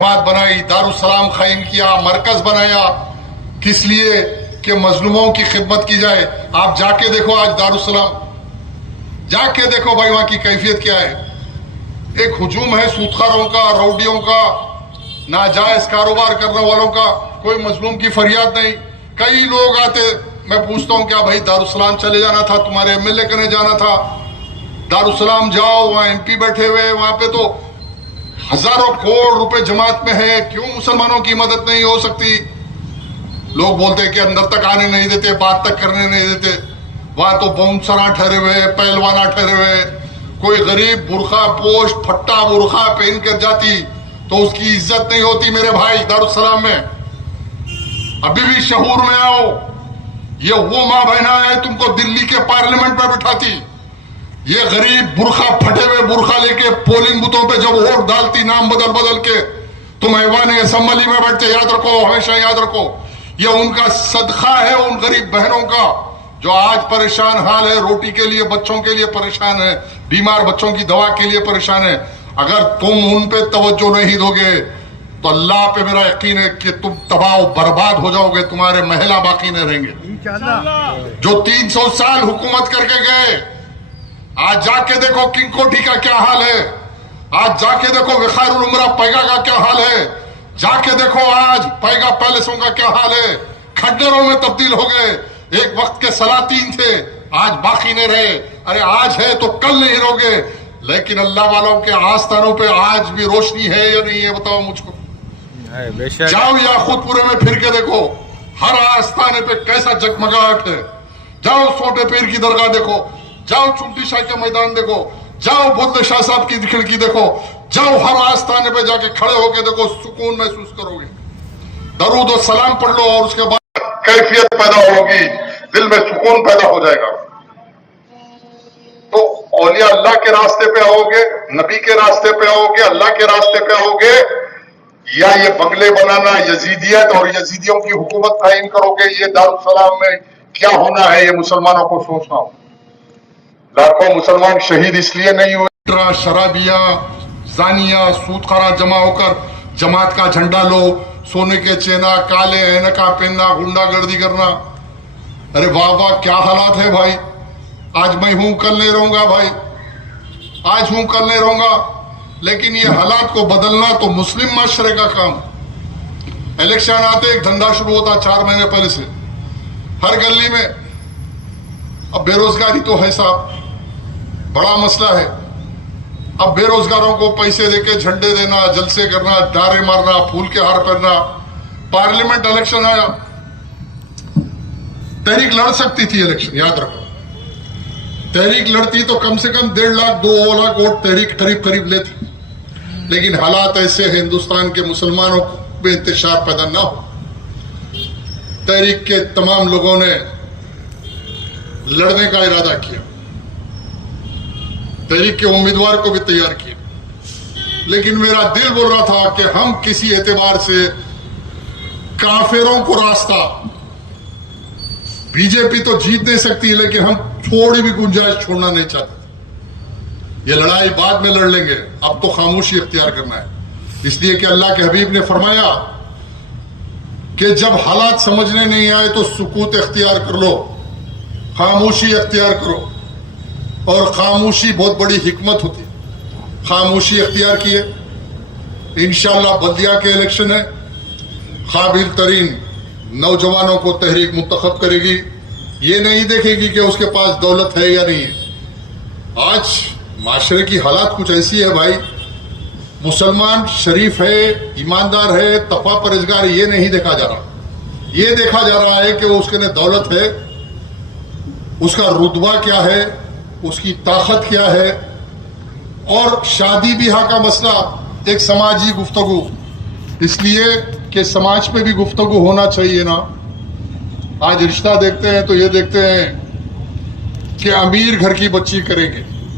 जमात बनाई, दारुसलाम कायम किया, मरकज बनाया, किस लिए कि मजलूमों की खिदमत की जाए। आप जाके देखो आज दारुसलाम, जाके देखो भाई वहां की कैफियत क्या है। एक हुजूम है सूदखारों का, रौडियों का, नाजायज कारोबार करने वालों का। कोई मजलूम की फरियाद नहीं। कई लोग आते, मैं पूछता हूं क्या भाई दारुसलाम चले जाना था, तुम्हारे एमएलए करने जाना था, दारुसलाम जाओ, वहां एमपी बैठे हुए, वहां पे तो हजारों करोड़ रुपए जमात में है, क्यों मुसलमानों की मदद नहीं हो सकती। लोग बोलते हैं कि अंदर तक आने नहीं देते, बात तक करने नहीं देते। वहां तो बाउंसरा ठहरे हुए, पहलवाना ठहरे हुए। कोई गरीब बुरखा पोश फट्टा बुरखा पहन कर जाती तो उसकी इज्जत नहीं होती। मेरे भाई दारुसलाम में अभी भी शहूर में आओ। ये वो माँ बहना है तुमको दिल्ली के पार्लियामेंट में बिठाती। ये गरीब बुरखा फटे हुए बुरखा लेके पोलिंग बूथों पे जब वोट डालती, नाम बदल बदल के, तुम ऐवान असेंबली में बैठते। याद रखो, हमेशा याद रखो, ये उनका सदका है उन गरीब बहनों का जो आज परेशान हाल है, रोटी के लिए, बच्चों के लिए परेशान है, बीमार बच्चों की दवा के लिए परेशान है। अगर तुम उन पे तवज्जो नहीं दोगे तो अल्लाह पे मेरा यकीन है कि तुम तबाह बर्बाद हो जाओगे, तुम्हारे महिला बाकी नहीं रहेंगे। जो 300 साल हुकूमत करके गए, आज जाके देखो किंग कोठी का क्या हाल है, आज जाके देखो विखारुल उमरा पैगा का क्या हाल है, जाके देखो आज पैगा पैलेसों का क्या हाल है। खंडरों में तब्दील हो गए। एक वक्त के सलातीन थे, आज बाकी नहीं रहे। अरे आज है तो कल नहीं रहोगे। लेकिन अल्लाह वालों के आस्थानों पे आज भी रोशनी है या नहीं है, बताओ मुझको। जाओ याकूतपुरे में फिर के देखो, हर आस्थाने पे कैसा जगमगाहट है। जाओ सोटे पीर की दरगाह देखो, जाओ चुंटी शाह के मैदान देखो, जाओ बुल्ले शाह साहब की खिड़की देखो, जाओ हर आस्थाने पे जाके खड़े होके देखो, सुकून महसूस करोगे। दरूद और सलाम पढ़ लो और उसके बाद कैफियत पैदा होगी, दिल में सुकून पैदा हो जाएगा। तो औलिया अल्लाह के रास्ते पे आओगे, नबी के रास्ते पे आओगे, अल्लाह के रास्ते पे आओगे, या ये बंगले बनाना, यजीदियत और यजीदियों की हुकूमत कायम करोगे। ये दारुसलाम में क्या होना है, ये मुसलमानों को सोचना हो। लाखों मुसलमान शहीद इसलिए नहीं हुए, शराबिया, जानिया, सूदखारा जमा होकर जमात का झंडा लो, सोने के चेना, काले ऐनका पहनना, गुंडागर्दी करना। अरे वाह वाह, क्या हालात है भाई। आज मैं हूं, कल नहीं रहूंगा भाई, आज हूं कल नहीं रहूंगा। लेकिन ये हालात को बदलना तो मुस्लिम माशरे का काम। इलेक्शन आते एक धंधा शुरू होता 4 महीने पहले से हर गली में। अब बेरोजगारी तो है साहब, बड़ा मसला है। अब बेरोजगारों को पैसे देके झंडे देना, जलसे करना, नारे मारना, फूल के हार पहनना। पार्लियामेंट इलेक्शन आया, तहरीक लड़ सकती थी इलेक्शन, याद रखो। तहरीक लड़ती तो कम से कम 1.5 लाख 2 लाख वोट तहरीक करीब लेती। लेकिन हालात ऐसे हैं हिंदुस्तान के मुसलमानों में इंतशार पैदा ना हो। तहरीक के तमाम लोगों ने लड़ने का इरादा किया, तहरीक के उम्मीदवार को भी तैयार किया। लेकिन मेरा दिल बोल रहा था कि हम किसी एतबार से काफिरों को रास्ता, बीजेपी तो जीत नहीं सकती, लेकिन हम थोड़ी भी गुंजाइश छोड़ना नहीं चाहते। ये लड़ाई बाद में लड़ लेंगे, अब तो खामोशी इख्तियार करना है। इसलिए कि अल्लाह के हबीब ने फरमाया कि जब हालात समझने नहीं आए तो सुकूत इख्तियार कर लो, खामोशी इख्तियार करो। और खामोशी बहुत बड़ी हिकमत होती है। खामोशी इख्तियार किए। इंशाअल्लाह बल्दिया के इलेक्शन है, काबिल तरीन नौजवानों को तहरीक मुंतखब करेगी। ये नहीं देखेगी कि उसके पास दौलत है या नहीं है। आज माशरे की हालात कुछ ऐसी है भाई, मुसलमान शरीफ है, ईमानदार है, तफा परहेजगार, ये नहीं देखा जा रहा। ये देखा जा रहा है कि वो उसके ने दौलत है, उसका रुतबा क्या है, उसकी ताकत क्या है। और शादी ब्याह का मसला एक समाजी गुफ्तगू, इसलिए कि समाज पे भी गुफ्तगू होना चाहिए ना। आज रिश्ता देखते हैं तो ये देखते हैं कि अमीर घर की बच्ची करेंगे,